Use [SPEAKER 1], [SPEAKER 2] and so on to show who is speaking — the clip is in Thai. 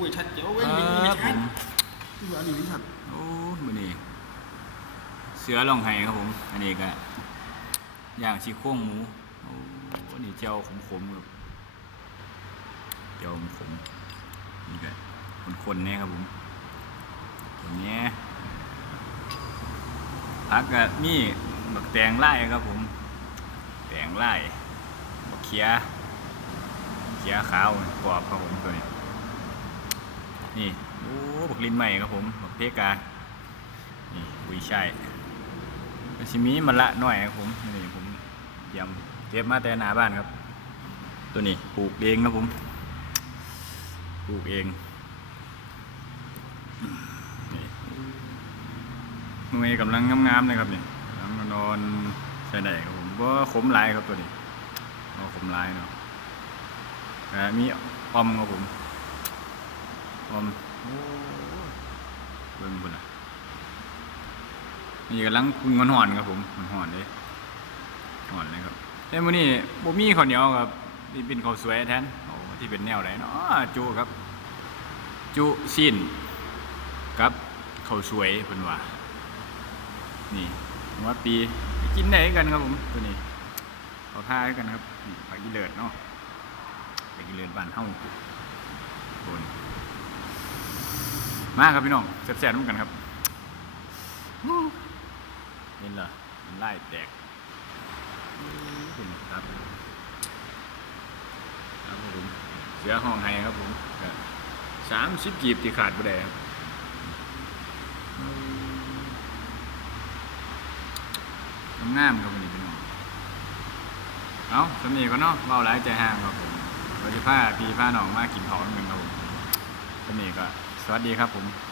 [SPEAKER 1] คุยชัดเจ๋วเว้ย
[SPEAKER 2] ค
[SPEAKER 1] ไม่
[SPEAKER 2] รั
[SPEAKER 1] ไม่
[SPEAKER 2] บผ
[SPEAKER 1] ชัด
[SPEAKER 2] ม
[SPEAKER 1] ที่ว่าอันนี้ไม่ชัด
[SPEAKER 2] โอ้มือนี่เสือลองไห้ครับผม อันนี้ก็ย่างชีโครงหมูโอ้อันนี้เจียวขมๆครับเจียวขมๆนี่ก็คนๆเนี่ยครับผมตัวเนี้ยผักก็มีบักแตงไล่ครับผม แตงไล่บักเขียเขียขาวกรอบครับผมตัวนี้ นี่โอ้บักลินใหม่ครับผมบักเพกานี่กุยช่ายชิมีมันละหน่อยครับผมนี่ผมเตรียมเก็บมาแต่หน้าบ้านครับ ตัวนี้ปลูกเองครับผมปลูกเองนี่หน่วยกำลังงามๆเลยครับนี่กำลังนอนใส่ได้ครับผมว่าขมหลายครับตัวนี้เอาขมหลายเนาะอ่มีออมครับผม อมโอ้เบิ่งพุ่นอะนี่กำลังคุณมันหอนครับผมมันหอนเลยหอนเลยครับแต่มื้อนี้บ่มีข้าวเหนียวครับนี่เป็นข้าวสวยแทนโอ้ที่เป็นแนวไหนเนาะจุครับ จุสิ้นกับข้าวสวยเพิ่นว่านี่ว่าปีกินได้กันครับผมตัวนี้เอท่าให้กันครับผักอีเลิศเนาะผักอีเลิศบ้านเฮาคน มาครับพี่น้องแซ่บๆร่วมกันครับนี่เหรอไล่แตกคุณครับครับผมเสือห้องไห้ครับผมสามสิบกีบที่ขาดไปได้ครับงามครับวันนี้พี่น้องเอาสำนีก็เนาะเบาหลายใจห่างครับผมเราจะพาพี่พาน้องมากินเผาเงินครับผมสำนีก็ สวัสดีครับผม